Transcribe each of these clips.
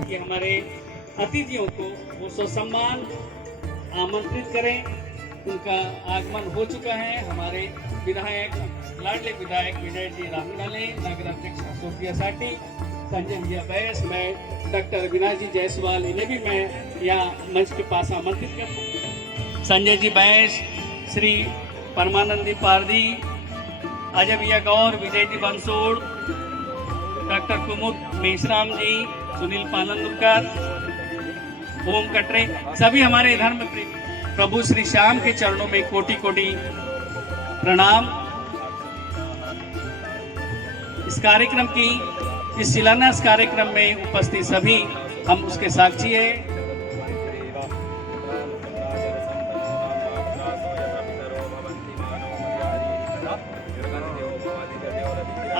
कि हमारे अतिथियों को वो ससम्मान आमंत्रित करें। उनका आगमन हो चुका है। हमारे विधायक, लाडले विधायक विजय जी रामनाले, नगर अध्यक्ष अशोक साटी, संजय भैया बैस, मैं डॉक्टर अविनाश जी जायसवाल, इन्हें भी मैं यहाँ मंच के पास आमंत्रित करता हूँ। संजय जी बैस, श्री परमानंदी पारदी, अजय भैया गौर, विजय जी बंसोड़, डॉक्टर कुमुद मेश्राम जी, सुनील पालनदुरकर, ओम कटरे, सभी हमारे धर्म प्रेमी प्रभु श्री श्याम के चरणों में कोटि कोटि प्रणाम। इस कार्यक्रम की, इस शिलान्यास कार्यक्रम में उपस्थित सभी हम उसके साक्षी हैं।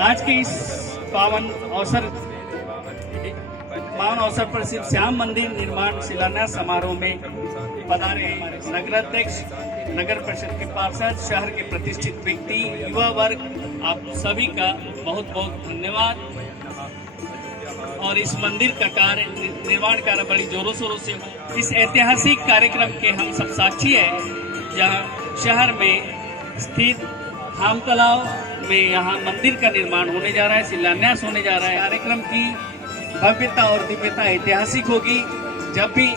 आज के इस पावन अवसर पर श्री श्याम मंदिर निर्माण शिलान्यास समारोह में पधारे नगराध्यक्ष, नगर परिषद के पार्षद, शहर के प्रतिष्ठित व्यक्ति, युवा वर्ग, आप सभी का बहुत बहुत धन्यवाद। और इस मंदिर का कार्य, निर्माण कार्य बड़ी जोरों शोरों से हो। इस ऐतिहासिक कार्यक्रम के हम सब साक्षी हैं, जहां शहर में स्थित हाम तालाब में यहाँ मंदिर का निर्माण होने जा रहा है, शिलान्यास होने जा रहा है। कार्यक्रम की भव्यता और दिव्यता ऐतिहासिक होगी। जब भी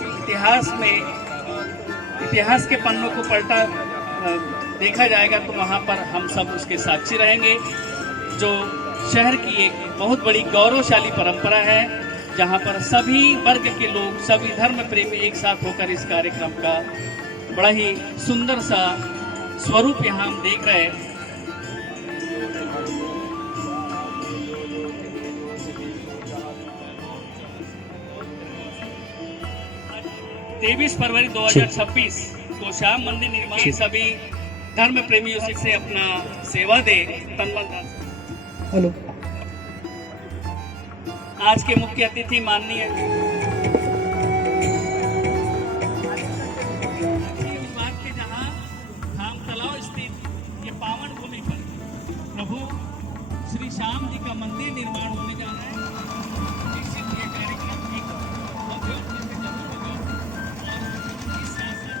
इतिहास के पन्नों को पलटा देखा जाएगा तो वहाँ पर हम सब उसके साक्षी रहेंगे। जो शहर की एक बहुत बड़ी गौरवशाली परंपरा है, जहाँ पर सभी वर्ग के लोग, सभी धर्म प्रेमी एक साथ होकर इस कार्यक्रम का बड़ा ही सुंदर सा स्वरूप यहाँ हम देख रहे हैं। 23 फरवरी 2026 को श्याम मंदिर निर्माण सभी धर्म प्रेमियों से अपना सेवा दे तन मन धन से। हेलो, आज के मुख्य अतिथि माननीय विभाग के, जहां धाम तालाब स्थित ये पावन भूमि पर प्रभु श्री श्याम जी का मंदिर निर्माण होने जा रहा है। निश्चित ये कार्यक्रम एक भव्य रूप से जरूर होगा। और इस शासन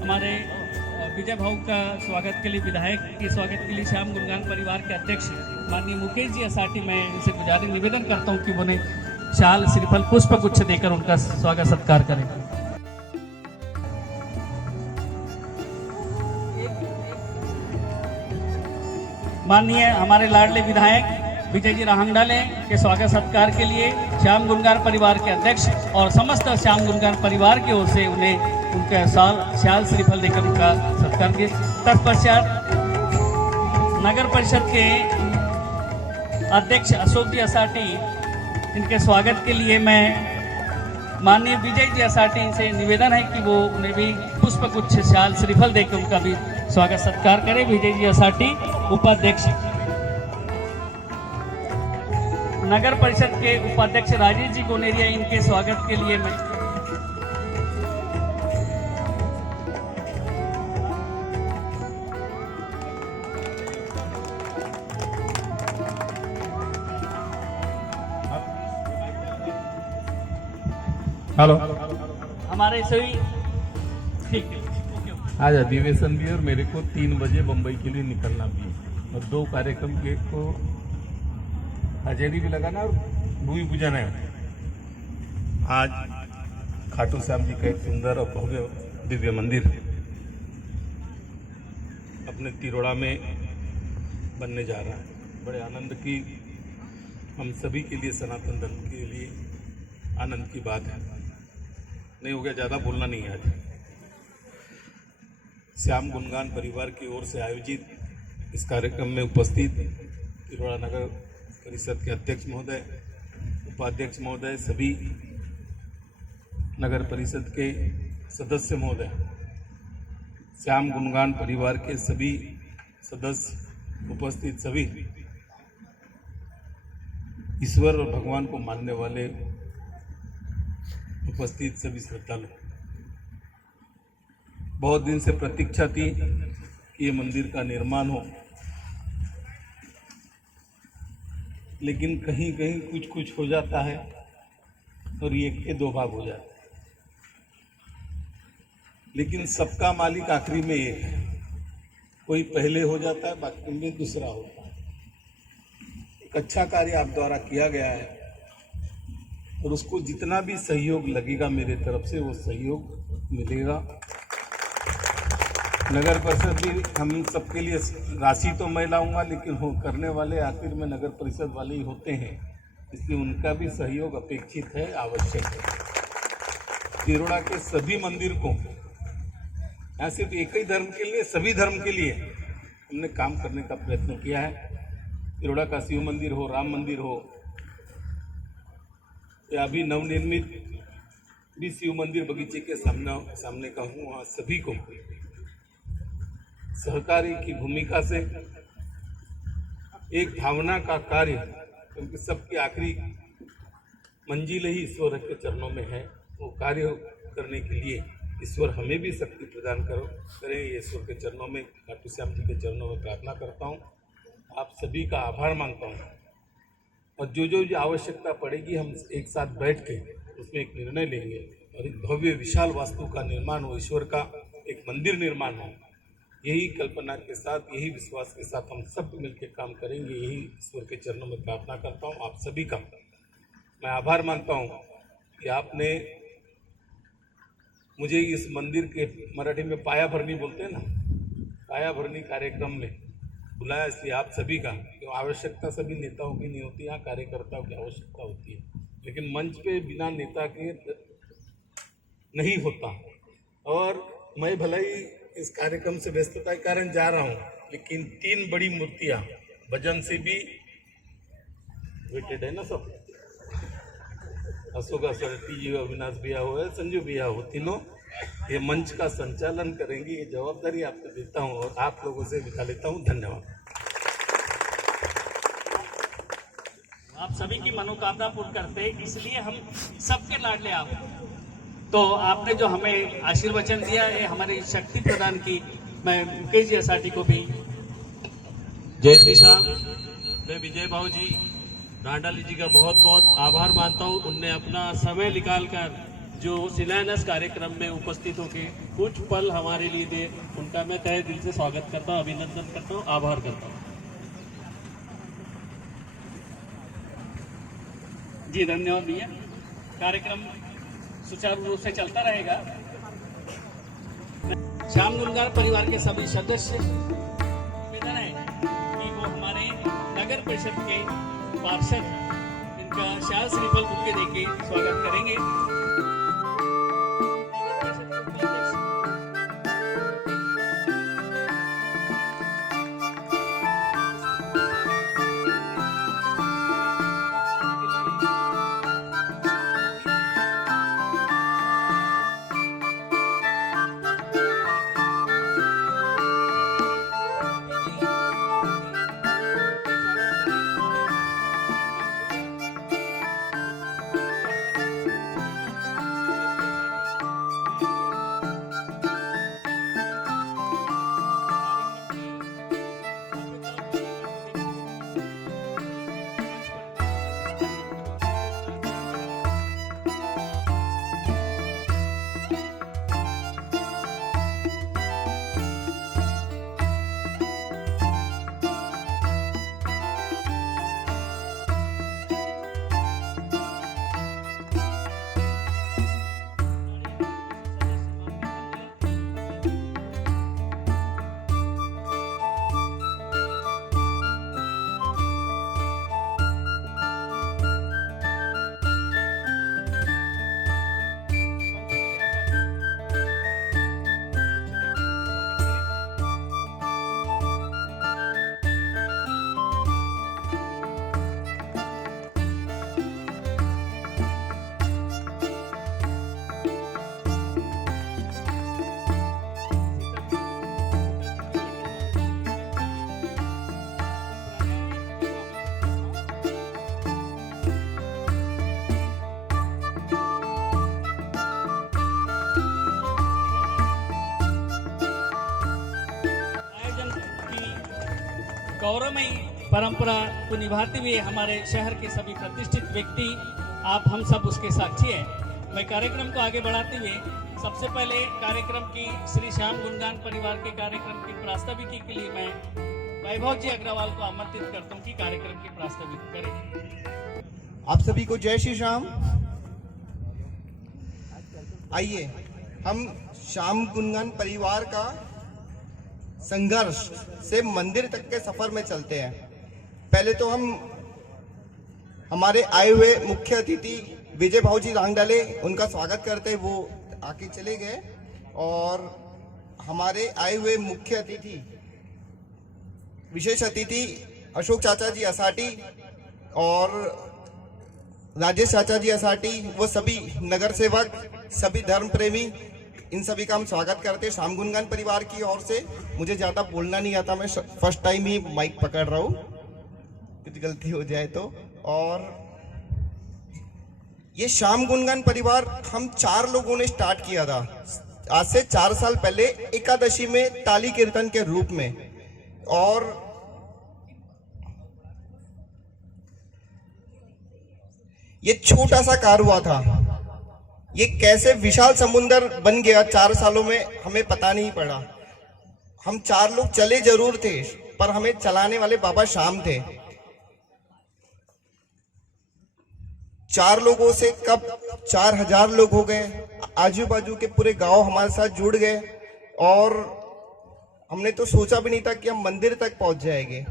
हमारे विजय भाऊ का स्वागत के लिए, विधायक के स्वागत के लिए श्याम गुणगान परिवार के अध्यक्ष माननीय मुकेश जी असाटी, मैं इनसे गुजारिश निवेदन करता हूं कि वो उन्हें शाल श्रीफल पुष्प गुच्छ देकर उनका स्वागत सत्कार करें। माननीय हमारे लाडले विधायक विजय जी राहंगडाले के स्वागत सत्कार के लिए श्याम गुणगान परिवार के अध्यक्ष और समस्त श्याम गुणगान परिवार की ओर से उन्हें उनका शाल श्रीफल देकर उनका सत्कार किए। तत्पश्चात नगर परिषद के अध्यक्ष अशोक जी असाटी, इनके स्वागत के लिए मैं माननीय विजय जी असाटी से निवेदन है कि वो उन्हें भी पुष्प गुच्छ शाल श्रीफल देकर उनका भी स्वागत सत्कार करें। विजय जी असाटी उपाध्यक्ष, नगर परिषद के उपाध्यक्ष राजेश जी गोनेरिया, इनके स्वागत के लिए मैं हेलो, हमारे सभी ठीक है। आज अधिवेशन भी और मेरे को 3 बजे बम्बई के लिए निकलना भी है और 2 कार्यक्रम के को हाजिरी भी लगाना और भूमि पूजन है। आज खाटू श्याम जी का एक सुंदर और भव्य दिव्य मंदिर अपने तिरोड़ा में बनने जा रहा है। बड़े आनंद की, हम सभी के लिए, सनातन धर्म के लिए आनंद की बात है। नहीं हो गया, ज़्यादा बोलना नहीं है। आज श्याम गुणगान परिवार की ओर से आयोजित इस कार्यक्रम में उपस्थित तिरोड़ा नगर परिषद के अध्यक्ष महोदय, उपाध्यक्ष महोदय, सभी नगर परिषद के सदस्य महोदय, श्याम गुणगान परिवार के सभी सदस्य, उपस्थित सभी ईश्वर और भगवान को मानने वाले उपस्थित सभी श्रद्धालु, बहुत दिन से प्रतीक्षा थी कि ये मंदिर का निर्माण हो, लेकिन कहीं कहीं कुछ कुछ हो जाता है और एक के 2 भाग हो जाते हैं। लेकिन सबका मालिक आखिरी में एक है, कोई पहले हो जाता है, बाकी में दूसरा होता है। एक अच्छा कार्य आप द्वारा किया गया है और उसको जितना भी सहयोग लगेगा मेरे तरफ से वो सहयोग मिलेगा। नगर परिषद भी हम सबके लिए राशि तो मैं लाऊंगा, लेकिन हो करने वाले आखिर में नगर परिषद वाले ही होते हैं, इसलिए उनका भी सहयोग अपेक्षित है, आवश्यक है। तिरोड़ा के सभी मंदिर को, यहाँ सिर्फ एक ही धर्म के लिए, सभी धर्म के लिए हमने काम करने का प्रयत्न किया है। तिरोड़ा का शिव मंदिर हो, राम मंदिर हो, या अभी नवनिर्मित भी शिव मंदिर बगीचे के सामने का हूँ, वहाँ सभी को सहकारी की भूमिका से एक भावना का कार्य, क्योंकि सबकी आखिरी मंजिल ही ईश्वर के चरणों में है, वो कार्य करने के लिए ईश्वर हमें भी शक्ति प्रदान करें। ईश्वर के चरणों में, खाटू श्याम जी के चरणों में प्रार्थना करता हूँ। आप सभी का आभार मानता हूँ और जो आवश्यकता पड़ेगी हम एक साथ बैठ के उसमें एक निर्णय लेंगे और एक भव्य विशाल वास्तु का निर्माण हो, ईश्वर का एक मंदिर निर्माण हो। यही कल्पना के साथ, यही विश्वास के साथ हम सब मिलकर काम करेंगे। यही ईश्वर के चरणों में प्रार्थना करता हूँ। आप सभी का मैं आभार मानता हूँ कि आपने मुझे इस मंदिर के, मराठी में पाया भरनी बोलते हैं ना, पाया भरनी कार्यक्रम में बुलाया, इसलिए आप सभी का। क्यों आवश्यकता सभी नेताओं की नहीं होती, यहाँ कार्यकर्ताओं की आवश्यकता होती है, लेकिन मंच पे बिना नेता के नहीं होता। और मैं भले ही इस कार्यक्रम से व्यस्तता के कारण जा रहा हूँ, लेकिन 3 बड़ी मूर्तियाँ भजन से भी वेटेड है ना सब, अशोका सरटी जी, अविनाश भैया हो, संजू भैया हो, तीनों ये मंच का संचालन करेंगे। ये जवाबदारी आपको देता हूँ और आप लोगों से विदा लेता हूँ। धन्यवाद। आप सभी की मनोकामना पूर्ण करते हैं, इसलिए हम सबके लाडले आप। तो आपने जो हमें आशीर्वचन दिया है, हमारी शक्ति प्रदान की, मैं मुकेश जी असाटी को भी जय श्री श्याम। मैं विजय भाऊ जी रांडाली जी का बहुत बहुत आभार मानता हूँ। उनने अपना समय निकालकर जो शिलान्यास कार्यक्रम में उपस्थित होकर कुछ पल हमारे लिए दे, उनका मैं तहे दिल से स्वागत करता हूँ, अभिनंदन करता हूँ, आभार करता हूँ। जी धन्यवाद भैया। कार्यक्रम सुचारू रूप से चलता रहेगा। श्याम गुनगान परिवार के सभी सदस्य निवेदन है कि वो हमारे नगर परिषद के पार्षद इनका शाल श्रीफल बुके देके स्वागत करेंगे। गौरवमयी परंपरा को निभाते हुए हमारे शहर के सभी प्रतिष्ठित व्यक्ति, आप हम सब उसके साक्षी हैं। मैं कार्यक्रम को आगे बढ़ाते हुए सबसे पहले कार्यक्रम की श्री श्याम गुनगान परिवार के कार्यक्रम की प्रास्ताविकी के लिए मैं वैभव जी अग्रवाल को आमंत्रित करता हूँ कि कार्यक्रम की प्रास्ताविकी करें। आप सभी को जय श्री श्याम। आइए हम श्याम गुनगान परिवार का संघर्ष से मंदिर तक के सफर में चलते हैं। पहले तो हम हमारे आए हुए मुख्य अतिथि विजय भाऊ जी रांगडाले, उनका स्वागत करते, वो आके चले गए। और हमारे आए हुए मुख्य अतिथि, विशेष अतिथि अशोक चाचा जी असाटी और राजेश चाचा जी असाटी, वो सभी नगर सेवक, सभी धर्म प्रेमी, इन सभी का हम स्वागत करते श्याम गुनगान परिवार की ओर से। मुझे ज़्यादा बोलना नहीं आता, मैं फर्स्ट टाइम ही माइक पकड़ रहा हूँ, कुछ गलती हो जाए तो। और ये श्याम गुनगान परिवार हम 4 लोगों ने स्टार्ट किया था। आज से 4 साल पहले एकादशी में ताली कीर्तन के रूप में, और ये छोटा सा कार हुआ था, ये कैसे विशाल समुंदर बन गया 4 सालों में हमें पता नहीं पड़ा। हम 4 लोग चले जरूर थे, पर हमें चलाने वाले बाबा श्याम थे। 4 लोगों से कब 4000 लोग हो गए, आजू बाजू के पूरे गांव हमारे साथ जुड़ गए, और हमने तो सोचा भी नहीं था कि हम मंदिर तक पहुंच जाएंगे।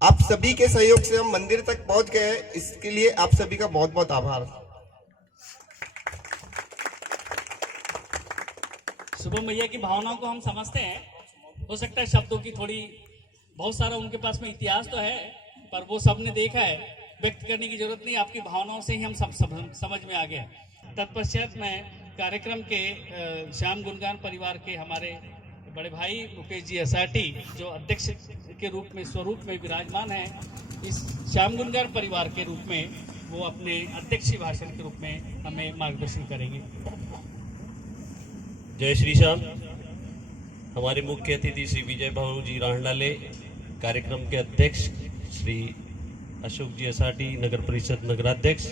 आप सभी के सहयोग से हम मंदिर तक पहुंच गए, इसके लिए आप सभी का बहुत बहुत आभार। शुभम भैया की भावनाओं को हम समझते हैं। हो सकता है शब्दों की थोड़ी बहुत सारा उनके पास में इतिहास तो है, पर वो सबने देखा है, व्यक्त करने की जरूरत नहीं, आपकी भावनाओं से ही हम सब समझ में आ गए। तत्पश्चात मैं कार्यक्रम के श्याम गुणगान परिवार के हमारे बड़े भाई मुकेश जी एसआरटी, जो अध्यक्ष के रूप में स्वरूप में विराजमान है इस श्याम गुणगान परिवार के रूप में, वो अपने अध्यक्षीय भाषण के रूप में हमें मार्गदर्शन करेंगे। जय श्री श्याम। हमारे मुख्य अतिथि श्री विजय भाऊ जी रांडाले, कार्यक्रम के अध्यक्ष श्री अशोक जी एसआरटी, नगर परिषद नगराध्यक्ष।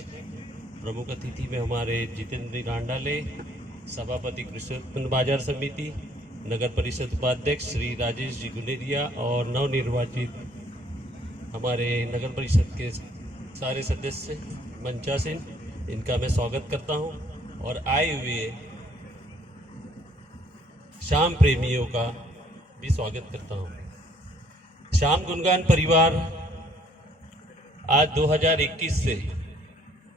प्रमुख अतिथि में हमारे जितेंद्र रांडाले, सभापति कृषि उत्पन्न बाजार समिति, नगर परिषद उपाध्यक्ष श्री राजेश जी गुनेरिया, और नवनिर्वाचित हमारे नगर परिषद के सारे सदस्य मंचासीन, इनका मैं स्वागत करता हूं, और आए हुए श्याम प्रेमियों का भी स्वागत करता हूं। श्याम गुणगान परिवार आज 2021 से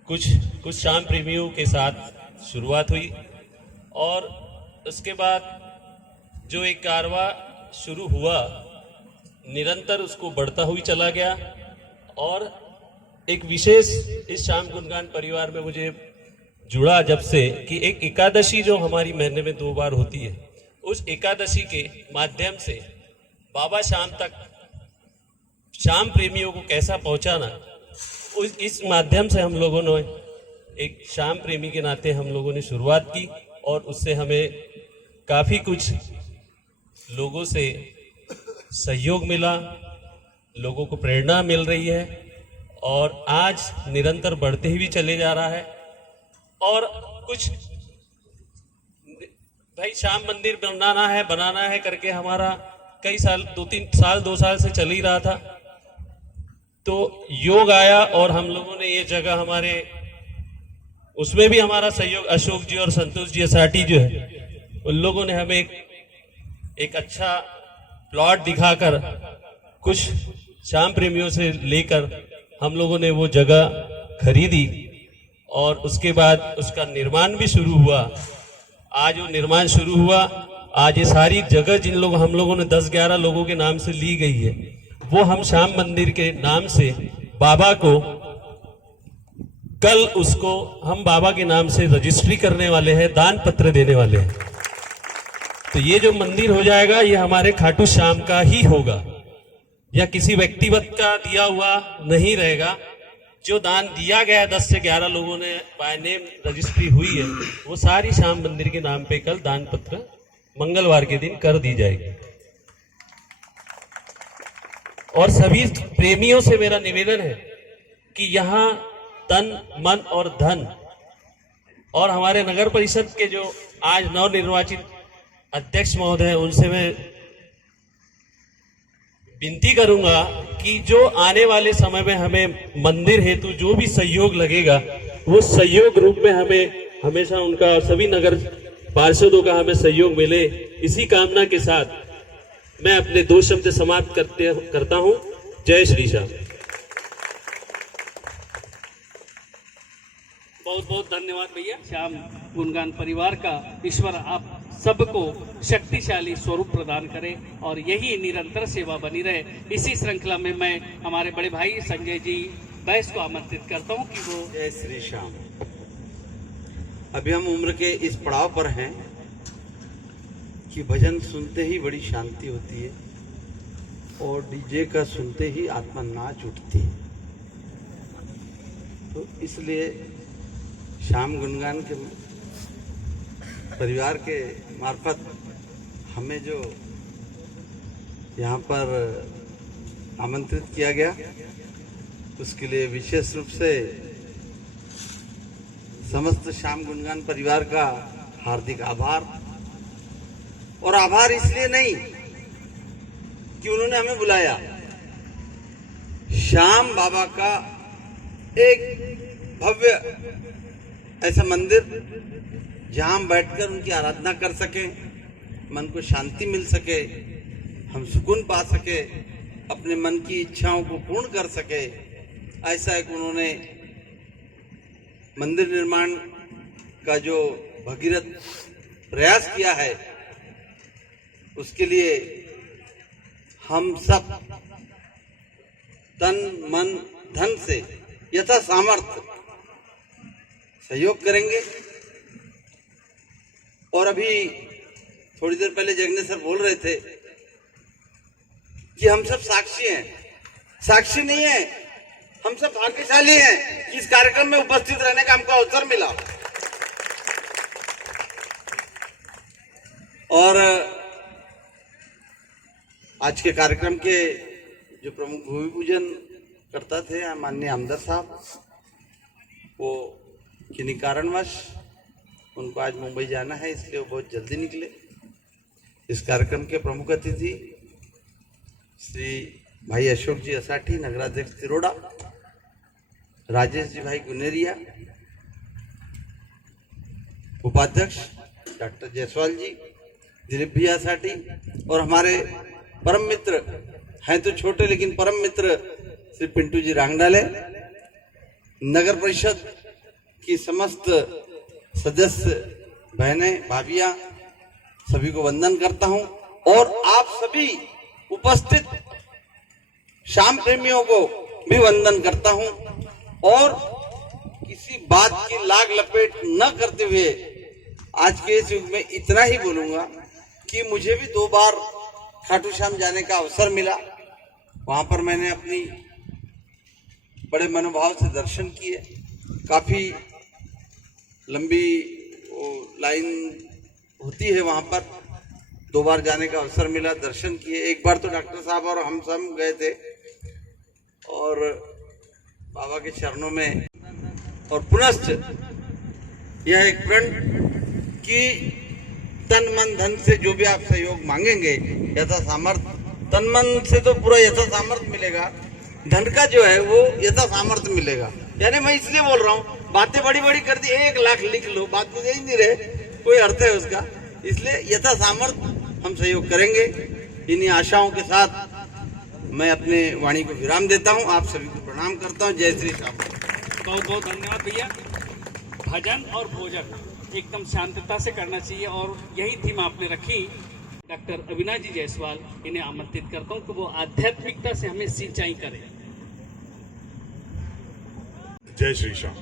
कुछ श्याम प्रेमियों के साथ शुरुआत हुई, और उसके बाद जो एक कारवां शुरू हुआ, निरंतर उसको बढ़ता हुई चला गया। और एक विशेष इस श्याम गुणगान परिवार में मुझे जुड़ा जब से, कि एक एकादशी जो हमारी महीने में 2 बार होती है, उस एकादशी के माध्यम से बाबा श्याम तक श्याम प्रेमियों को कैसा पहुंचाना, इस माध्यम से हम लोगों ने एक श्याम प्रेमी के नाते हम लोगों ने शुरुआत की, और उससे हमें काफ़ी कुछ लोगों से सहयोग मिला, लोगों को प्रेरणा मिल रही है, और आज निरंतर बढ़ते ही भी चले जा रहा है। और कुछ भाई श्याम मंदिर बनाना है करके हमारा कई साल 2 साल से चल ही रहा था। तो योग आया, और हम लोगों ने ये जगह हमारे, उसमें भी हमारा सहयोग अशोक जी और संतोष जी एसआरटी जो है, उन लोगों ने हमें एक अच्छा प्लॉट दिखाकर, कुछ श्याम प्रेमियों से लेकर हम लोगों ने वो जगह खरीदी, और उसके बाद उसका निर्माण भी शुरू हुआ। आज वो निर्माण शुरू हुआ, आज ये सारी जगह जिन लोग हम लोगों ने 10-11 लोगों के नाम से ली गई है, वो हम श्याम मंदिर के नाम से बाबा को, कल उसको हम बाबा के नाम से रजिस्ट्री करने वाले हैं, दान पत्र देने वाले हैं। तो ये जो मंदिर हो जाएगा, ये हमारे खाटू श्याम का ही होगा, या किसी व्यक्तिगत का दिया हुआ नहीं रहेगा। जो दान दिया गया 10 से 11 लोगों ने बाय नेम रजिस्ट्री हुई है, वो सारी श्याम मंदिर के नाम पे कल दान पत्र मंगलवार के दिन कर दी जाएगी। और सभी प्रेमियों से मेरा निवेदन है कि यहाँ तन, मन और धन, और हमारे नगर परिषद के जो आज नवनिर्वाचित अध्यक्ष महोदय, उनसे मैं विनती करूंगा कि जो आने वाले समय में हमें मंदिर हेतु जो भी सहयोग लगेगा, वो सहयोग रूप में हमें हमेशा उनका, सभी नगर पार्षदों का हमें सहयोग मिले। इसी कामना के साथ मैं अपने 2 शब्द समाप्त करता हूं। जय श्री श्याम। बहुत बहुत धन्यवाद भैया। श्याम गुणगान परिवार का ईश्वर आप सबको शक्तिशाली स्वरूप प्रदान करे, और यही निरंतर सेवा बनी रहे। इसी श्रृंखला में मैं हमारे बड़े भाई संजय जी बैस को आमंत्रित करता हूं कि वो। जय श्री श्याम। अभी हम उम्र के इस पड़ाव पर हैं कि भजन सुनते ही बड़ी शांति होती है, और डीजे का सुनते ही आत्मा नाच उठती है। तो इसलिए श्याम गुनगान के परिवार के मार्फत हमें जो यहाँ पर आमंत्रित किया गया, उसके लिए विशेष रूप से समस्त श्याम गुनगान परिवार का हार्दिक आभार। और आभार इसलिए नहीं कि उन्होंने हमें बुलाया, श्याम बाबा का एक भव्य ऐसा मंदिर जहां हम बैठकर उनकी आराधना कर सके, मन को शांति मिल सके, हम सुकून पा सके, अपने मन की इच्छाओं को पूर्ण कर सके, ऐसा एक उन्होंने मंदिर निर्माण का जो भगीरथ प्रयास किया है, उसके लिए हम सब तन मन धन से यथा सामर्थ्य सहयोग करेंगे। और अभी थोड़ी देर पहले जगन्नाथ सर बोल रहे थे कि हम सब साक्षी हैं। साक्षी नहीं है, हम सब भाग्यशाली हैं कि इस कार्यक्रम में उपस्थित रहने का हमको अवसर मिला। और आज के कार्यक्रम के जो प्रमुख भूमि पूजन करता थे माननीय आमदार साहब, वो किन्हीं कारणवश उनको आज मुंबई जाना है, इसलिए वो बहुत जल्दी निकले। इस कार्यक्रम के प्रमुख अतिथि श्री भाई अशोक जी असाठी, नगराध्यक्ष तिरोड़ा, राजेश जी भाई गुनेरिया, उपाध्यक्ष डॉक्टर जायसवाल जी, दिलीप भैया असाठी, और हमारे परम मित्र हैं तो छोटे लेकिन परम मित्र श्री पिंटू जी रांगडाले, नगर परिषद की समस्त सदस्य बहनें भाभियां, सभी को वंदन करता हूं। और आप सभी उपस्थित श्याम प्रेमियों को भी वंदन करता हूं। और किसी बात की लाग लपेट न करते हुए आज के इस युग में इतना ही बोलूंगा कि मुझे भी 2 बार खाटू श्याम जाने का अवसर मिला। वहां पर मैंने अपनी बड़े मनोभाव से दर्शन किए। काफी लंबी लाइन होती है वहां पर। 2 बार जाने का अवसर मिला, दर्शन किए। एक बार तो डॉक्टर साहब और हम सब गए थे और बाबा के चरणों में, और पुनश्च यह एक प्रण कि तन मन धन से जो भी आप सहयोग मांगेंगे, यथा सामर्थ्य, तन मन से तो पूरा यथा सामर्थ्य मिलेगा, धन का जो है वो यथा सामर्थ्य मिलेगा। यानी मैं इसलिए बोल रहा हूँ, बातें बड़ी बड़ी कर दी, 1 लाख लिख लो, बात में यही नहीं रहे, कोई अर्थ है उसका। इसलिए यथा सामर्थ्य हम सहयोग करेंगे। इन्हीं आशाओं के साथ मैं अपने वाणी को विराम देता हूँ। आप सभी को प्रणाम करता हूँ। जय श्री श्याम। बहुत बहुत धन्यवाद भैया। भजन और भोजन एकदम शांतता से करना चाहिए, और यही थीम आपने रखी। डॉक्टर अविनाश जी जायसवाल, इन्हें आमंत्रित करता हूँ कि वो आध्यात्मिकता से हमें सिंचाई करें। जय श्री श्याम।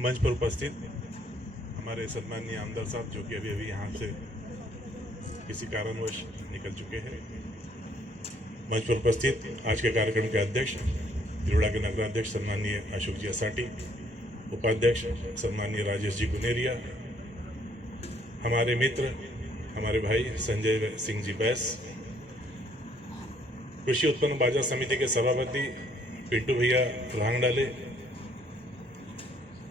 मंच पर उपस्थित हमारे सम्माननीय आमदार साहब, जो कि अभी अभी यहाँ से किसी कारणवश निकल चुके हैं। मंच पर उपस्थित आज के कार्यक्रम के अध्यक्ष, तिरोड़ा के नगराध्यक्ष सम्माननीय अशोक जी असाठी, उपाध्यक्ष सम्माननीय राजेश जी गुनेरिया, हमारे मित्र, हमारे भाई संजय सिंह जी बैस, कृषि उत्पन्न बाजार समिति के सभापति पिंटू भैया रांगडाले,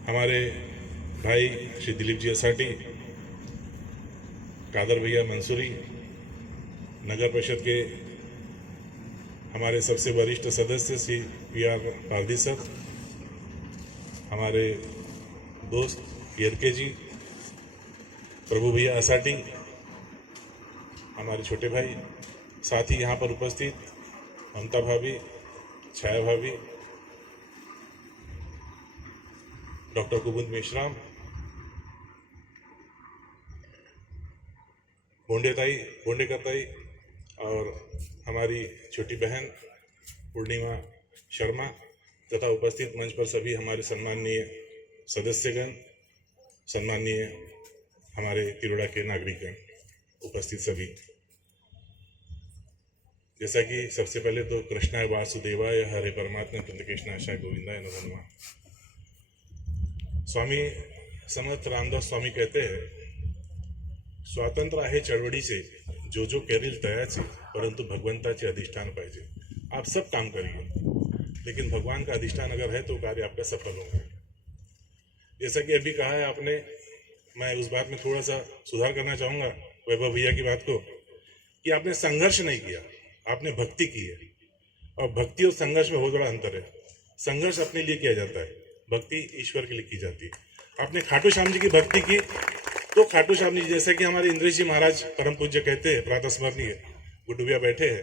हमारे भाई श्री दिलीप जी असाठी, कादर भैया मंसूरी, नगर परिषद के हमारे सबसे वरिष्ठ सदस्य श्री PR पारदी सर, हमारे दोस्त ERK जी, प्रभु भैया असाठी, हमारे छोटे भाई, साथ ही यहाँ पर उपस्थित ममता भाभी, छाया भाभी, डॉक्टर कुमुद मेश्राम, बोंडेकर ताई, और हमारी छोटी बहन पूर्णिमा शर्मा, तथा उपस्थित मंच पर सभी हमारे सम्माननीय सदस्यगण, सम्माननीय हमारे तिरोड़ा के नागरिकगण, उपस्थित सभी। जैसा कि सबसे पहले तो कृष्णाय वासुदेवाय हरे परमात्मा कृष्णाशाय गोविंदाय नमो नमः। स्वामी समर्थ रामदास स्वामी कहते हैं, स्वातंत्र्य आहे चळवळीचे, जो जो करील तयाचे, परंतु भगवंताचे अधिष्ठान पाहिजे। आप सब काम करिए, लेकिन भगवान का अधिष्ठान अगर है तो कार्य आपका सफल होगा। जैसा कि अभी कहा है आपने, मैं उस बात में थोड़ा सा सुधार करना चाहूँगा वैभव भैया की बात को, कि आपने संघर्ष नहीं किया, आपने भक्ति की है। और भक्ति और संघर्ष में बहुत बड़ा अंतर है। संघर्ष अपने लिए किया जाता है, भक्ति ईश्वर के लिए की जाती है। आपने खाटू श्याम जी की भक्ति की, तो खाटू श्याम जी, जैसा कि हमारे इंद्रेश जी महाराज परम पूज्य कहते हैं, प्रातः स्मरणीय गुड्डू भैया बैठे हैं,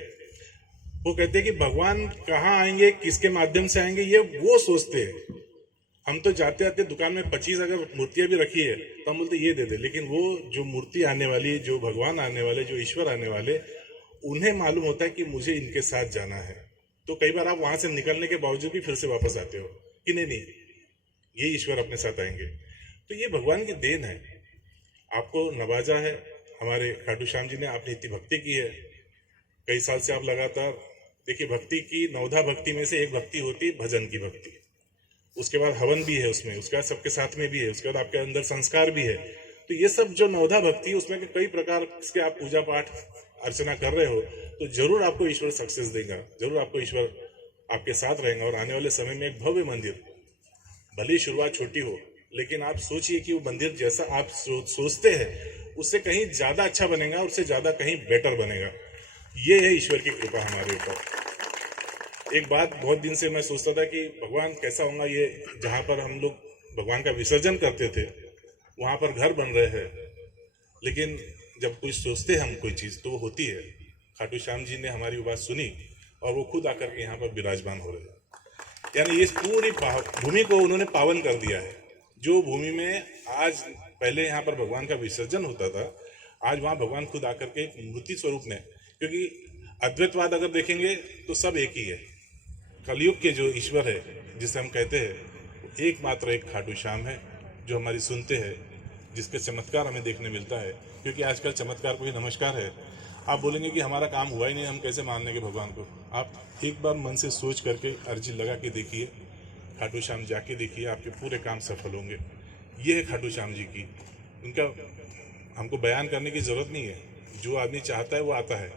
वो कहते हैं कि भगवान कहाँ आएंगे, किसके माध्यम से आएंगे, ये वो सोचते हैं। हम तो जाते आते दुकान में 25 अगर मूर्तियां भी रखी है तो हम बोलते ये दे दे, लेकिन वो जो मूर्ति आने वाली, जो भगवान आने वाले, जो ईश्वर आने वाले, उन्हें मालूम होता है कि मुझे इनके साथ जाना है। तो कई बार आप वहां से निकलने के बावजूद भी फिर से वापस आते हो कि नहीं, ये ईश्वर अपने साथ आएंगे। तो ये भगवान की देन है, आपको नवाजा है। हमारे खाटू श्याम जी ने, आपने इतनी भक्ति की है, कई साल से आप लगातार देखिए भक्ति की, नवधा भक्ति में से एक भक्ति होती है भजन की भक्ति, उसके बाद हवन भी है उसमें, उसके बाद सबके साथ में भी है, उसके बाद आपके अंदर संस्कार भी है। तो ये सब जो नवधा भक्ति है, उसमें कई प्रकार के आप पूजा पाठ अर्चना कर रहे हो, तो जरूर आपको ईश्वर सक्सेस देगा, जरूर आपको ईश्वर आपके साथ रहेगा। और आने वाले समय में एक भव्य मंदिर, भले ही शुरुआत छोटी हो, लेकिन आप सोचिए कि वो मंदिर जैसा आप सोचते हैं उससे कहीं ज्यादा अच्छा बनेगा, उससे ज्यादा कहीं बेटर बनेगा। ये है ईश्वर की कृपा हमारे ऊपर। एक बात बहुत दिन से मैं सोचता था कि भगवान कैसा होगा, ये जहाँ पर हम लोग भगवान का विसर्जन करते थे वहाँ पर घर बन रहे हैं, लेकिन जब कुछ सोचते हैं हम कोई चीज़ तो वो होती है। खाटू श्याम जी ने हमारी बात सुनी और वो खुद आकर के यहाँ पर विराजमान हो रहे हैं, यानी इस पूरी भूमि को उन्होंने पावन कर दिया है। जो भूमि में आज पहले यहाँ पर भगवान का विसर्जन होता था, आज वहाँ भगवान खुद आकर के एक मूर्ति स्वरूप ने, क्योंकि अद्वैतवाद अगर देखेंगे तो सब एक ही है। कलयुग के जो ईश्वर है जिसे हम कहते हैं, एकमात्र एक खाटू श्याम है जो हमारी सुनते हैं, जिसके चमत्कार हमें देखने मिलता है। क्योंकि आजकल चमत्कार को ही नमस्कार है। आप बोलेंगे कि हमारा काम हुआ ही नहीं, हम कैसे मान लेंगे भगवान को। आप एक बार मन से सोच करके अर्जी लगा के देखिए, खाटू श्याम जाके देखिए, आपके पूरे काम सफल होंगे। ये है खाटू श्याम जी की, उनका हमको बयान करने की ज़रूरत नहीं है। जो आदमी चाहता है वो आता है,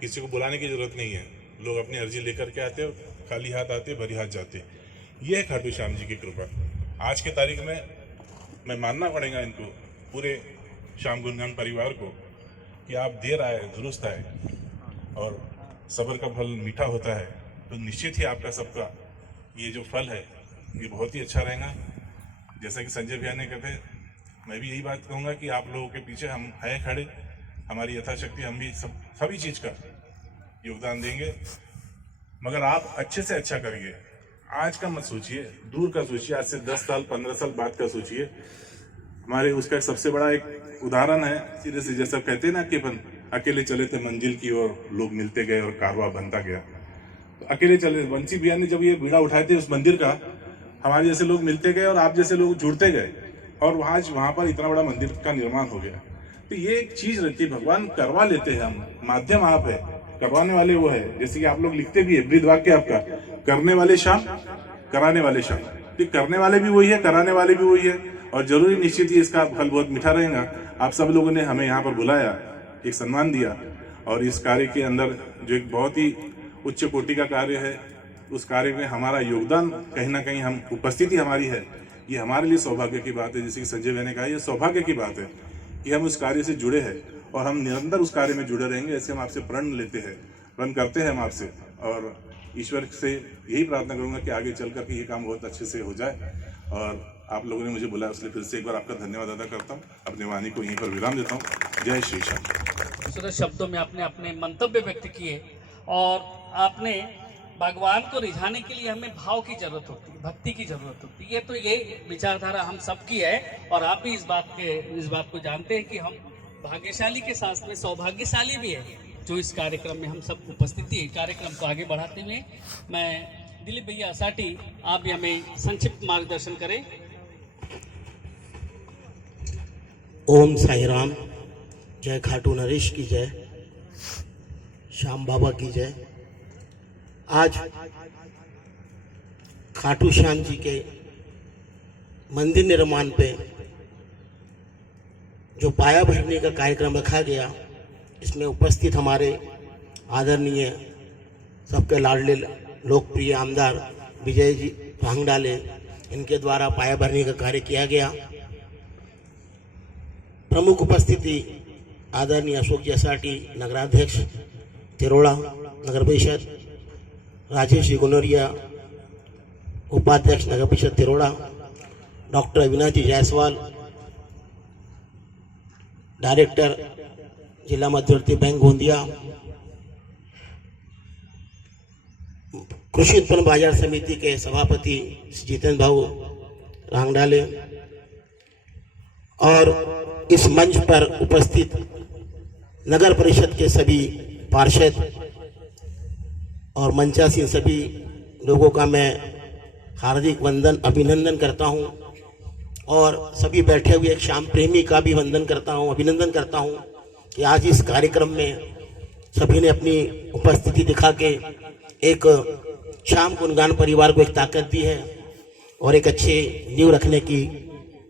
किसी को बुलाने की ज़रूरत नहीं है। लोग अपनी अर्जी लेकर के आते हैं, खाली हाथ आते, भरी हाथ जाते। ये है खाटू श्याम जी की कृपा। आज के तारीख में मैं मानना पड़ेगा इनको, पूरे श्याम गुनगान परिवार को, कि आप देर आए दुरुस्त आए, और सब्र का फल मीठा होता है। तो निश्चित ही आपका सबका ये जो फल है ये बहुत ही अच्छा रहेगा। जैसा कि संजय भैया ने कहते, मैं भी यही बात कहूँगा कि आप लोगों के पीछे हम हैं खड़े, हमारी यथाशक्ति हम भी सभी चीज़ का योगदान देंगे, मगर आप अच्छे से अच्छा करिए। आज का मत सोचिए, दूर का सोचिए, आज से 10 साल 15 साल बाद का सोचिए। हमारे उसका सबसे बड़ा एक उदाहरण है, सीधे से जैसा कहते हैं ना कि अपन अकेले चले थे मंजिल की ओर, लोग मिलते गए और कारवां बनता गया। तो अकेले चले, बंसी भैया ने जब ये बीड़ा उठाए थे उस मंदिर का, हमारे जैसे लोग मिलते गए और आप जैसे लोग जुड़ते गए, और वहाँ पर इतना बड़ा मंदिर का निर्माण हो गया। तो ये एक चीज रहती है, भगवान करवा लेते हैं, हम माध्यम आप है, करवाने वाले वो है। जैसे कि आप लोग लिखते भी है वृद्ध वाक्य आपका, करने वाले श्याम, कराने वाले श्याम। तो करने वाले भी वही है, कराने वाले भी वही है, और जरूरी निश्चित ही इसका फल बहुत मीठा रहेगा। आप सब लोगों ने हमें यहाँ पर बुलाया, एक सम्मान दिया, और इस कार्य के अंदर जो एक बहुत ही उच्च कोटि का कार्य है, उस कार्य में हमारा योगदान कहीं ना कहीं हम उपस्थिति हमारी है, ये हमारे लिए सौभाग्य की बात है। जैसे कि संजय भाई ने कहा, ये सौभाग्य की बात है कि हम उस कार्य से जुड़े हैं, और हम निरंतर उस कार्य में जुड़े रहेंगे। ऐसे हम आपसे प्रण लेते हैं, प्रण करते हैं हम आपसे, और ईश्वर से यही प्रार्थना करूंगा कि आगे चल कर के ये काम बहुत अच्छे से हो जाए। और आप लोगों ने मुझे बुलाया, इसलिए फिर से एक बार आपका धन्यवाद अदा करता हूँ। अपनी वाणी को यहीं पर विराम देता हूँ। जय श्री श्याम। खूबसूरत शब्दों में आपने अपने मंतव्य व्यक्त किए, और आपने भगवान को रिझाने के लिए हमें भाव की जरूरत होती है, भक्ति की जरूरत होती है। ये तो ये विचारधारा हम सबकी है, और आप भी इस बात को जानते हैं कि हम भाग्यशाली के साथ में सौभाग्यशाली भी है जो इस कार्यक्रम में हम सब उपस्थिति है। कार्यक्रम को आगे बढ़ाते हुए मैं दिलीप भैया असाटी, आप भी हमें संक्षिप्त मार्गदर्शन करें। ओम साई राम। जय खाटू नरेश की जय, श्याम बाबा की जय। आज खाटू श्याम जी के मंदिर निर्माण पे जो पाया भरने का कार्यक्रम रखा गया, इसमें उपस्थित हमारे आदरणीय सबके लाडले लोकप्रिय आमदार विजय जी भांगडाले, इनके द्वारा पाया भरने का कार्य किया गया। प्रमुख उपस्थिति आदरणीय अशोक जी असाटी, नगराध्यक्ष तिरोड़ा नगर परिषद, राजेश जी गुनोरिया, उपाध्यक्ष नगर परिषद तिरोड़ा, डॉक्टर अविनाश जी जायसवाल, डायरेक्टर जिला मध्यवर्ती बैंक गोंदिया, कृषि उत्पन्न बाजार समिति के सभापति जितेंद्र भाऊ रांगडाले और इस मंच पर उपस्थित नगर परिषद के सभी पार्षद और मंचासीन सभी लोगों का मैं हार्दिक अभिनंदन करता हूं और सभी बैठे हुए श्याम प्रेमी का भी वंदन करता हूं, अभिनंदन करता हूं कि आज इस कार्यक्रम में सभी ने अपनी उपस्थिति दिखा के एक श्याम गुणगान परिवार को एक ताकत दी है और एक अच्छे नींव रखने की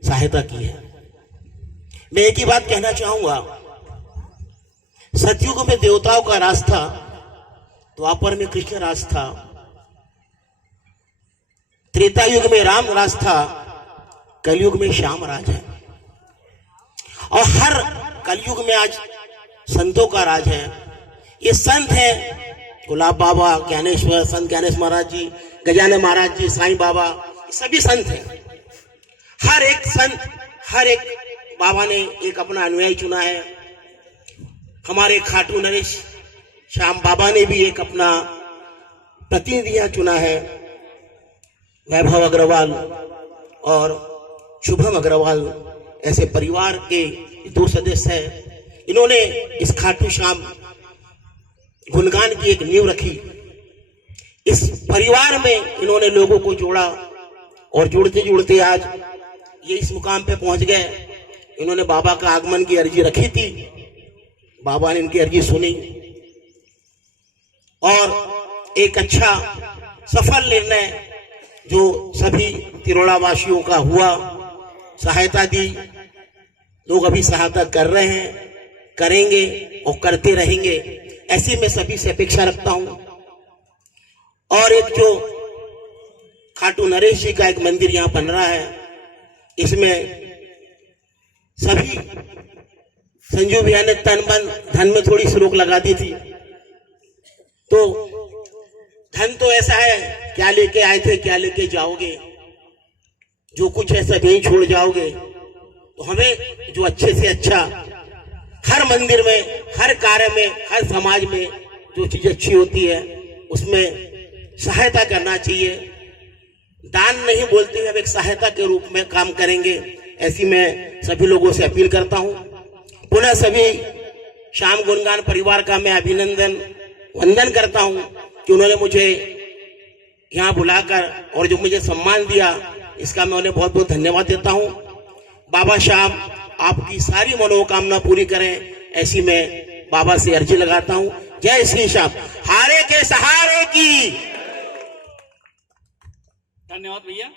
सहायता की है। मैं एक ही बात कहना चाहूंगा, सतयुग में देवताओं का राज था, द्वापर में कृष्ण राज था, त्रेता युग में राम राज था, कलयुग में श्याम राज है और हर कलयुग में आज संतों का राज है। ये संत है गुलाब बाबा, ज्ञानेश्वर, संत ज्ञानेश्वर महाराज जी, गजानन महाराज जी, साईं बाबा, सभी संत हैं। हर एक संत, हर एक बाबा ने एक अपना अनुयायी चुना है। हमारे खाटू नरेश श्याम बाबा ने भी एक अपना प्रतिनिधियां चुना है। वैभव अग्रवाल और शुभम अग्रवाल ऐसे परिवार के 2 सदस्य हैं। इन्होंने इस खाटू श्याम गुणगान की एक नींव रखी। इस परिवार में इन्होंने लोगों को जोड़ा और जुड़ते जुड़ते आज ये इस मुकाम पे पहुंच गए। इन्होंने बाबा का आगमन की अर्जी रखी थी, बाबा ने इनकी अर्जी सुनी और एक अच्छा सफल निर्णय जो सभी तिरोड़ा वासियों का हुआ, सहायता दी। लोग अभी सहायता कर रहे हैं, करेंगे और करते रहेंगे, ऐसी मैं सभी से अपेक्षा रखता हूं। और एक जो खाटू नरेश जी का एक मंदिर यहां बन रहा है, इसमें सभी संजू भैया ने तन मन धन में थोड़ी सी रोक लगा दी थी। तो धन तो ऐसा है, क्या लेके आए थे क्या लेके जाओगे, जो कुछ है सब यहीं छोड़ जाओगे। तो हमें जो अच्छे से अच्छा हर मंदिर में, हर कार्य में, हर समाज में जो चीज अच्छी होती है उसमें सहायता करना चाहिए। दान नहीं बोलते हुए अब एक सहायता के रूप में काम करेंगे, ऐसी मैं सभी लोगों से अपील करता हूं। पुनः सभी श्याम गुणगान परिवार का मैं अभिनंदन वंदन करता हूं कि उन्होंने मुझे यहाँ बुलाकर और जो मुझे सम्मान दिया, इसका मैं उन्हें बहुत बहुत धन्यवाद देता हूं। बाबा श्याम आपकी सारी मनोकामना पूरी करें, ऐसी मैं बाबा से अर्जी लगाता हूं। जय श्री श्याम, हारे के सहारे की। धन्यवाद भैया।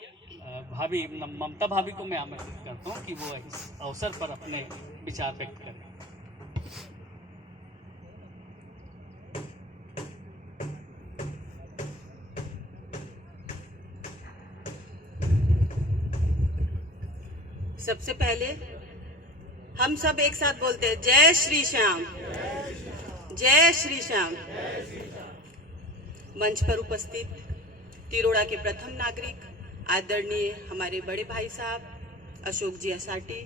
भाभी ममता भाभी को मैं आमंत्रित करता हूँ कि वो इस अवसर पर अपने विचार व्यक्त करें। सबसे पहले हम सब एक साथ बोलते हैं जय श्री श्याम, जय श्री श्याम। मंच पर उपस्थित तिरोड़ा के प्रथम नागरिक आदरणीय हमारे बड़े भाई साहब अशोक जी असाटी,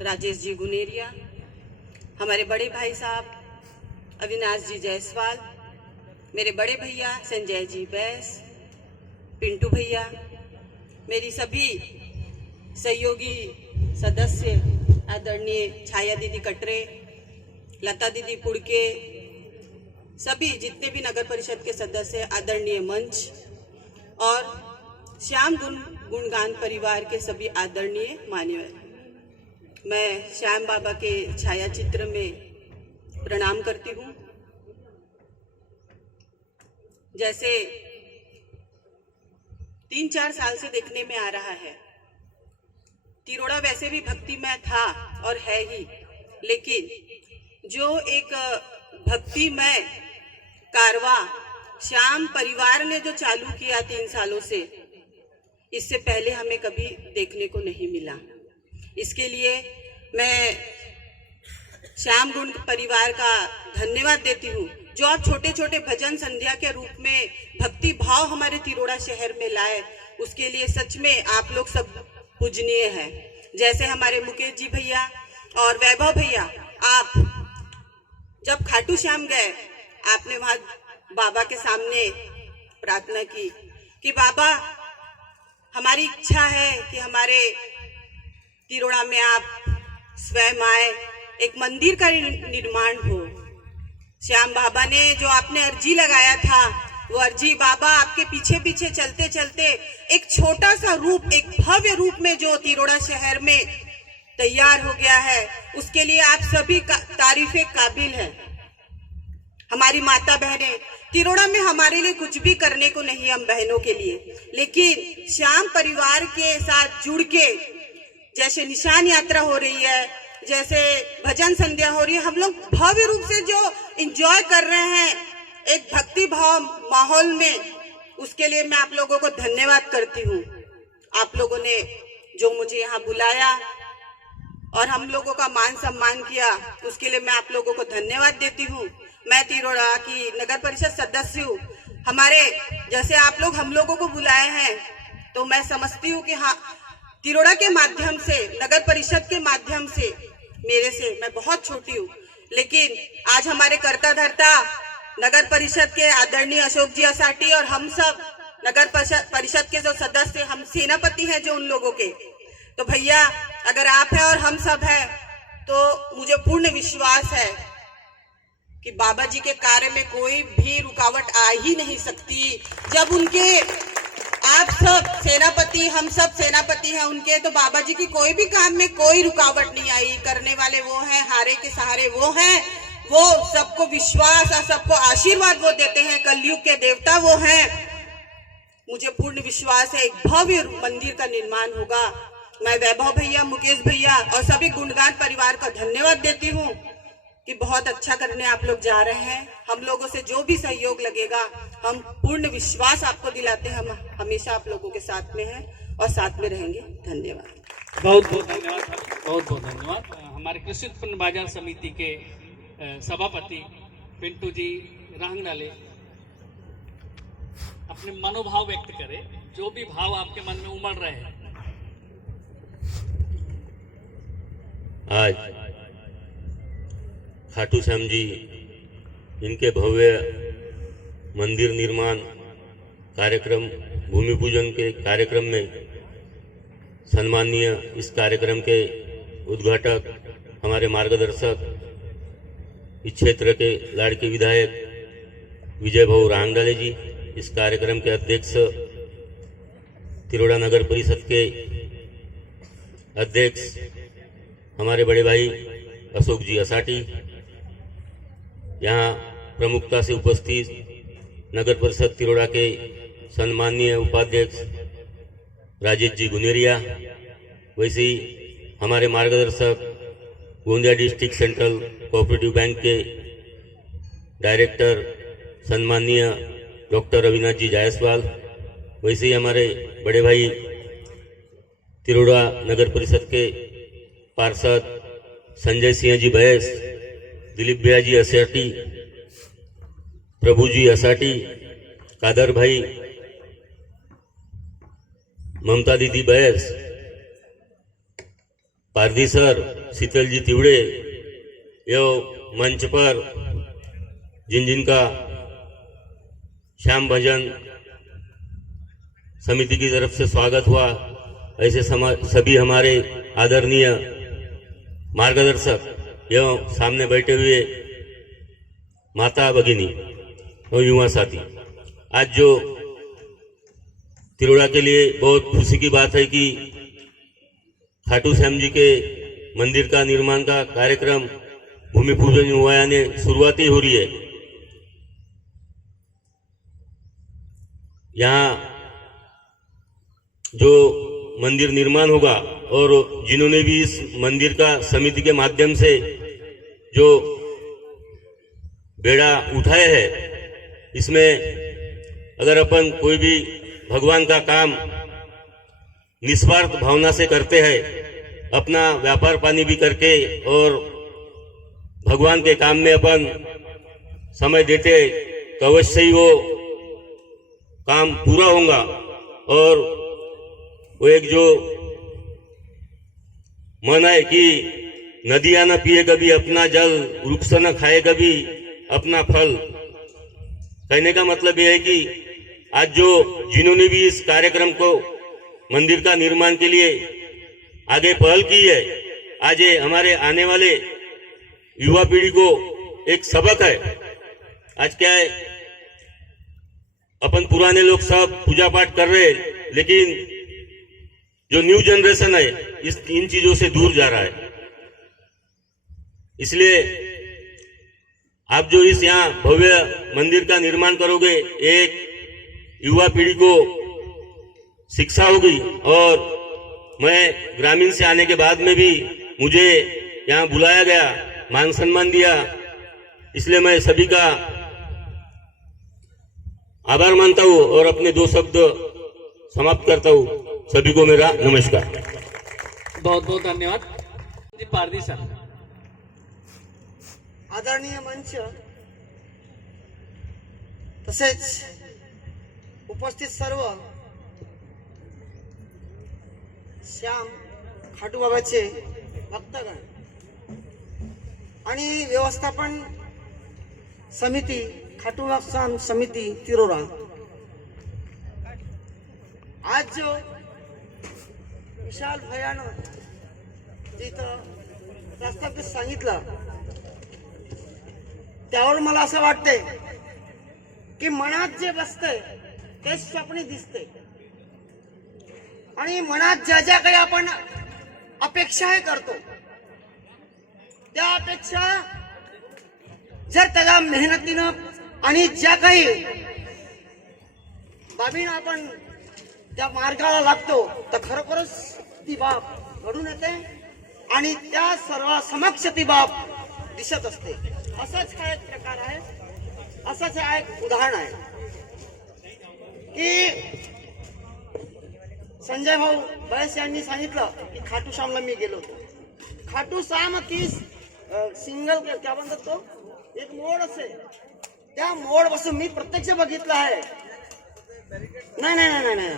राजेश जी गुनेरिया, हमारे बड़े भाई साहब अविनाश जी जायसवाल, मेरे बड़े भैया संजय जी बैस, पिंटू भैया, मेरी सभी सहयोगी सदस्य आदरणीय छाया दीदी कटरे, लता दीदी पुड़के, सभी जितने भी नगर परिषद के सदस्य, आदरणीय मंच और श्याम गुणगान परिवार के सभी आदरणीय मान्यवर, मैं श्याम बाबा के छाया चित्र में प्रणाम करती हूँ। जैसे 3-4 साल से देखने में आ रहा है। तिरोड़ा वैसे भी भक्तिमय था और है ही, लेकिन जो एक भक्तिमय कारवां श्याम परिवार ने जो चालू किया 3 सालों से, इससे पहले हमें कभी देखने को नहीं मिला। इसके लिए मैं श्याम गुण परिवार का धन्यवाद देती हूँ, जो आप छोटे छोटे भजन संध्या के रूप में भक्ति भाव हमारे तिरोड़ा शहर में लाए। उसके लिए सच में आप लोग सब पूजनीय हैं। जैसे हमारे मुकेश जी भैया और वैभव भैया, आप जब खाटू श्याम गए, आपने वहां बाबा के सामने प्रार्थना की कि बाबा, हमारी इच्छा है कि हमारे तिरोड़ा में आप स्वयं आए, एक मंदिर का निर्माण हो। श्याम बाबा ने जो आपने अर्जी लगाया था, वो अर्जी बाबा आपके पीछे पीछे चलते चलते एक छोटा सा रूप, एक भव्य रूप में जो तिरोड़ा शहर में तैयार हो गया है, उसके लिए आप सभी का तारीफे काबिल हैं। हमारी माता बहनें, तिरोड़ा में हमारे लिए कुछ भी करने को नहीं, हम बहनों के लिए, लेकिन श्याम परिवार के साथ जुड़ के जैसे निशान यात्रा हो रही है, जैसे भजन संध्या हो रही है, हम लोग भव्य रूप से जो एंजॉय कर रहे हैं एक भक्ति भाव माहौल में, उसके लिए मैं आप लोगों को धन्यवाद करती हूँ। आप लोगों ने जो मुझे यहाँ बुलाया और हम लोगों का मान सम्मान किया, उसके लिए मैं आप लोगों को धन्यवाद देती हूँ। मैं तिरोड़ा की नगर परिषद सदस्य हूँ। हमारे जैसे आप लोग हम लोगों को बुलाए हैं, तो मैं समझती हूँ कि हाँ, तिरोड़ा के माध्यम से, नगर परिषद के माध्यम से, मेरे से मैं बहुत छोटी हूँ, लेकिन आज हमारे कर्ता धर्ता नगर परिषद के आदरणीय अशोक जी असाटी और हम सब नगर परिषद के जो सदस्य, हम सेनापति हैं जो उन लोगों के, तो भैया अगर आप हैं और हम सब हैं, तो मुझे पूर्ण विश्वास है कि बाबा जी के कार्य में कोई भी रुकावट आ ही नहीं सकती। जब उनके, आप सब सेनापति, हम सब सेनापति हैं उनके, तो बाबा जी की कोई भी काम में कोई रुकावट नहीं आई। करने वाले वो हैं, हारे के सहारे वो हैं, वो सबको विश्वास और सबको आशीर्वाद वो देते हैं, कलयुग के देवता वो हैं। मुझे पूर्ण विश्वास है एक भव्य मंदिर का निर्माण होगा। मैं वैभव भैया, मुकेश भैया और सभी गुणगान परिवार का धन्यवाद देती हूँ कि बहुत अच्छा करने आप लोग जा रहे हैं। हम लोगों से जो भी सहयोग लगेगा, हम पूर्ण विश्वास आपको दिलाते हैं, हम हमेशा आप लोगों के साथ में हैं और साथ में रहेंगे। धन्यवाद। बहुत बहुत धन्यवाद, बहुत बहुत धन्यवाद। हमारे कृषि उत्पन्न बाजार समिति के सभापति पिंटू जी रांगनाले अपने मनोभाव व्यक्त करें, जो भी भाव आपके मन में उमड़ रहे हैं। आज खाटू श्याम जी, इनके भव्य मंदिर निर्माण कार्यक्रम, भूमि पूजन के कार्यक्रम में सम्माननीय इस कार्यक्रम के उद्घाटक, हमारे मार्गदर्शक, इस क्षेत्र के लाड़के विधायक विजय भाऊ रांगडाले जी, इस कार्यक्रम के अध्यक्ष, तिरोड़ा नगर परिषद के अध्यक्ष हमारे बड़े भाई अशोक जी असाटी, यहाँ प्रमुखता से उपस्थित नगर परिषद तिरोड़ा के सम्माननीय उपाध्यक्ष राजेश जी गुनेरिया, वैसे ही हमारे मार्गदर्शक Gondia district central cooperative bank के डायरेक्टर सम्माननीय डॉक्टर अविनाश जी जायसवाल, वैसे ही हमारे बड़े भाई तिरोड़ा नगर परिषद के पार्षद संजय सिंह जी बैस, दिलीप भैया जी असाटी, प्रभु जी असाटी, कादर भाई, ममता दीदी बैस, पारधी सर, शीतल जी तिवड़े, यो मंच पर जिनका श्याम भजन समिति की तरफ से स्वागत हुआ, ऐसे सभी हमारे आदरणीय मार्गदर्शक एवं सामने बैठे हुए माता भगिनी और युवा साथी, आज जो तिरोड़ा के लिए बहुत खुशी की बात है कि खाटू श्याम जी के मंदिर का निर्माण का कार्यक्रम भूमि पूजन हुआ, यानी शुरुआती हो रही है। यहाँ जो मंदिर निर्माण होगा और जिन्होंने भी इस मंदिर का समिति के माध्यम से जो बेड़ा उठाया है, इसमें अगर अपन कोई भी भगवान का काम निस्वार्थ भावना से करते हैं, अपना व्यापार पानी भी करके और भगवान के काम में अपन समय देते, तो अवश्य ही वो काम पूरा होगा। और वो एक जो मन है कि नदियां न पिए कभी अपना जल, वृक्ष न खाए कभी अपना फल। कहने का मतलब यह है कि आज जो जिन्होंने भी इस कार्यक्रम को मंदिर का निर्माण के लिए आगे पहल की है, आज ये हमारे आने वाले युवा पीढ़ी को एक सबक है। आज क्या है, अपन पुराने लोग सब पूजा पाठ कर रहे हैं, लेकिन जो न्यू जनरेशन है इन चीजों से दूर जा रहा है। इसलिए आप जो इस यहाँ भव्य मंदिर का निर्माण करोगे, एक युवा पीढ़ी को शिक्षा होगी। और मैं ग्रामीण से आने के बाद में भी मुझे यहाँ बुलाया गया, मान सम्मान दिया, इसलिए मैं सभी का आभार मानता हूँ और अपने 2 शब्द समाप्त करता हूँ। सभी को मेरा नमस्कार। बहुत बहुत धन्यवाद जी। पारदी सर। आदरणीय मंच तसेच उपस्थित सर्व श्याम खाटूबाबाचे भक्तगण आणि व्यवस्थापन समिती खाटूबाबा समिती तिरोडा, आज जो विशाल भयानं जिथं प्रस्तावित सांगितलं, त्यावर मला असं वाटतंय की मनात जे बसतंय तेच स्वप्नी दिसते आणि मनात ज्या ज्या काही आपण अपेक्षा करतो, त्या अपेक्षा जर त्याला मेहनतीनं आणि ज्या काही बाबीनं आपण त्या मार्गाला लागतो, तर खरोखरच ती बाब घडून येते आणि त्या सर्व समक्ष ती बाब दिसत असते। असाच हा एक प्रकार आहे, असंच हा एक उदाहरण आहे की संजय भाऊ बयस यांनी सांगितलं की खाटू श्यामला मी गेलो होतो। खाटू श्याम की सिंगल क्या म्हणतात तो एक मोड असे, त्या मोड पासून मी प्रत्यक्ष बघितलं आहे। नाही नाही नाही नाही,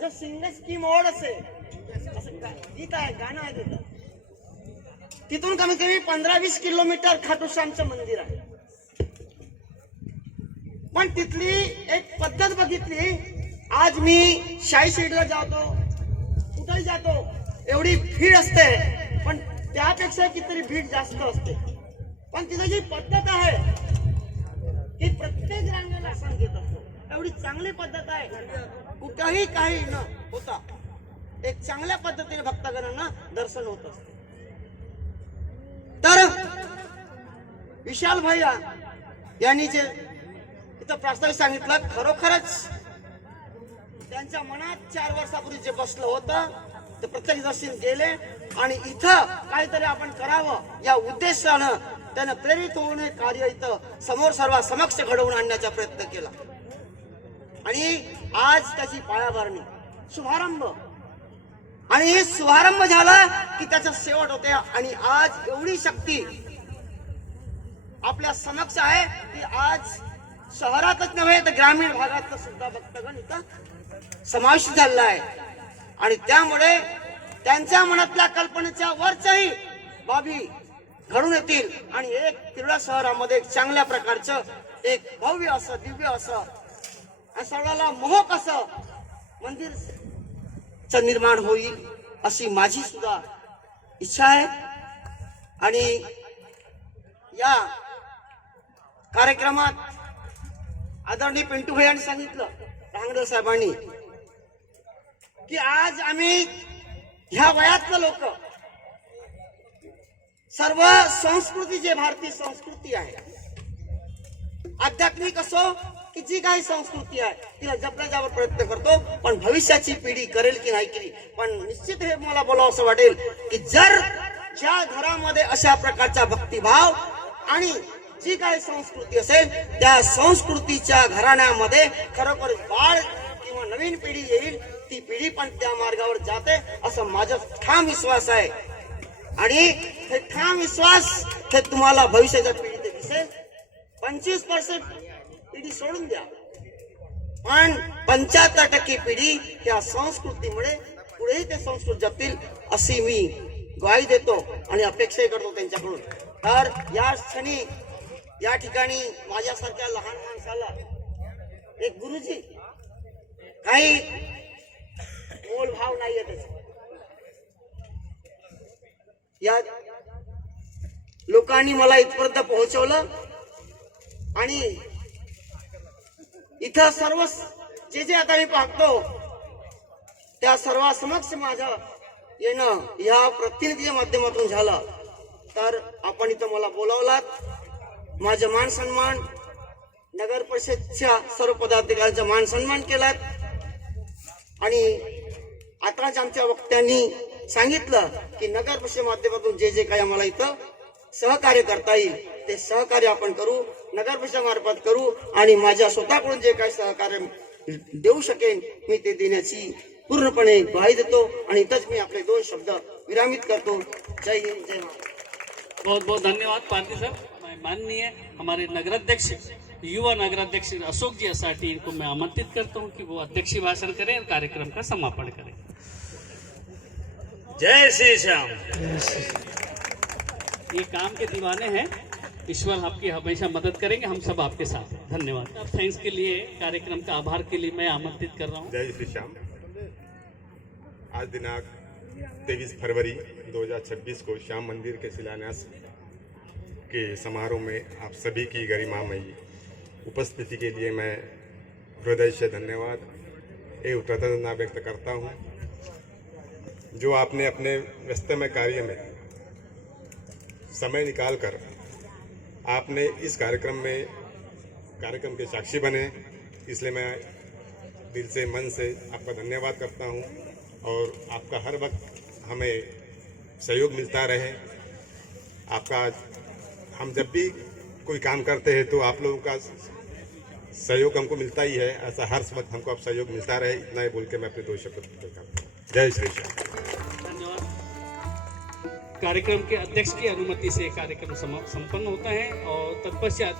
जो सिंगल की मोड असे, असं गीत आहे, गाणं आहे तिथं, तिथून कमीत कमी 15-20 किलोमीटर खाटू श्यामचं मंदिर आहे। पण तिथली एक पद्धत बघितली, आज मी शाही सीडला जातो, कुठेही जातो, एवढी भीड असते, पण त्यापेक्षा कितीतरी भीड जास्त असते। पण तिथं जी पद्धत आहे ती प्रत्येक रांगेला संगीत असतो, एवढी चांगली पद्धत आहे, कुठेही काही न होता एक चांगल्या पद्धतीने भक्तगणांना दर्शन होत असते। तर विशाल भैया यांनी जे इथं प्रस्तावित सांगितलं, खरोखरच त्यांच्या मनात 4 वर्षापूर्वी जे बसलं होतं ते प्रत्यक्षदर्शी गेले आणि इथं काहीतरी आपण करावं या उद्देशानं त्यानं प्रेरित होऊन हे कार्य इथं समोर सर्व समक्ष घडवून आणण्याचा प्रयत्न केला आणि आज त्याची पायाभरणी शुभारंभ, आणि हे शुभारंभ झाला की त्याचा शेवट होते। आणि आज एवढी शक्ती आपल्या समक्ष आहे की आज शहरातच नव्हे तर ग्रामीण भागात सुद्धा भक्तगण इथं समाविष्ट झालेला आहे आणि त्यामुळे त्यांच्या मनातल्या कल्पनेच्या वरच्याही बाबी घडून येतील आणि एक तिरोडा शहरामध्ये एक चांगल्या प्रकारचं एक भव्य असं दिव्य असं सर्वाला मोहक असं मंदिर निर्माण होईल अशी माझी सुद्धा इच्छा आहे। आणि या कार्यक्रमात आदरणीय पिंटू भैयांनी सांगितलं, रांगडे साहेबांनी, की आज आम्ही ह्या वयातलं लोक सर्व संस्कृती, जे भारतीय संस्कृती आहे, आध्यात्मिक असो की जी काही संस्कृती आहे तिला जपण्याचा प्रयत्न करतो, पण भविष्याची पिढी करेल की नाही केली. पण निश्चित हे मला बोलावं असं वाटेल की जर ज्या घरामध्ये अशा प्रकारचा भक्तिभाव आणि जी काही संस्कृती असेल त्या संस्कृतीच्या घराण्यामध्ये खरोखर बाळ किंवा नवीन पिढी येईल, ती पिढी पण त्या मार्गावर जाते असं माझा ठाम विश्वास आहे. आणि हे ठाम विश्वास हे तुम्हाला भविष्याच्या पिढीत दिसेल. 25% पिढी सोडून द्या, पण 75% पिढी या संस्कृतीमुळे पुढेही ते संस्कृत जपतील अशी मी ग्वाही देतो आणि अपेक्षाही करतो त्यांच्याकडून. तर या क्षणी या ठिकाणी माझ्यासारख्या लहान माणसाला एक गुरुजी काही मोलभाव नाही आहे त्याचा. या लोकांनी मला इथपर्यंत पोहोचवलं आणि इथं सर्व जे आता मी पाहतो त्या सर्वांसमक्ष माझं येणं या प्रतिनिधीच्या माध्यमातून झालं. तर आपण इथं मला बोलावलात, माझं मान सन्मान, नगर परिषदच्या सर्व पदाधिकाऱ्यांचा मान सन्मान केलात आणि आताच आमच्या वक्त्यांनी सांगितलं की नगर परिषद माध्यमातून जे काही आम्हाला इथं सहकार्य करता येईल ते सहकार्य आपण करू, नगर परिषद मार्फत करू आणि माझ्या स्वतःकडून जे काही सहकार्य देऊ शकेन मी ते देण्याची पूर्णपणे ग्वाही देतो आणि इथंच मी आपले 2 शब्द विरामित करतो. जय हिंद, जय महाराष्ट्र. बहुत बहुत धन्यवाद पारधी साहब. मैं माननीय हमारे नगराध्यक्ष युवा नगराध्यक्ष अशोक जी असाटी, इनको मैं आमंत्रित करता हूं कि वो अध्यक्षीय भाषण करें और कार्यक्रम का समापन करें. जय श्री श्याम. ये काम के दीवाने हैं, ईश्वर आपकी हमेशा मदद करेंगे, हम सब आपके साथ. धन्यवाद. अब थैंक्स के लिए, कार्यक्रम का आभार के लिए मैं आमंत्रित कर रहा हूँ. जय श्री श्याम. आज दिनांक 23 फरवरी 2026 को श्याम मंदिर के शिलान्यास के समारोह में आप सभी की गरिमामयी उपस्थिति के लिए मैं हृदय से धन्यवाद एवं कृतज्ञता व्यक्त करता हूँ. जो आपने अपने व्यस्तमय कार्य में समय निकालकर आपने इस कार्यक्रम के साक्षी बने, इसलिए मैं दिल से मन से आपका धन्यवाद करता हूँ और आपका हर वक्त हमें सहयोग मिलता रहे. आपका हम जब भी कोई काम करते हैं तो आप लोगों का सहयोग हमको मिलता ही है, ऐसा हर वक्त हमको आप सहयोग मिलता रहे. इतना ही बोल के मैं अपने 2 शब्द करता हूँ. जय श्री श्याम. धन्यवाद. कार्यक्रम के अध्यक्ष की अनुमति से कार्यक्रम संपन्न होता है और तत्पश्चात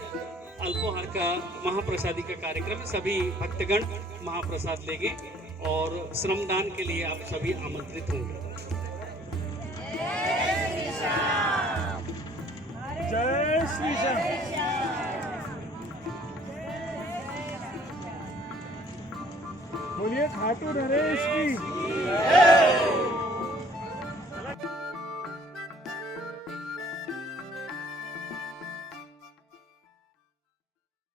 अल्पोहार का महाप्रसादी का कार्यक्रम, सभी भक्तगण महाप्रसाद लेंगे और श्रमदान के लिए आप सभी आमंत्रित होंगे. जय श्री श्याम. बोलिए खाटू नरेश की.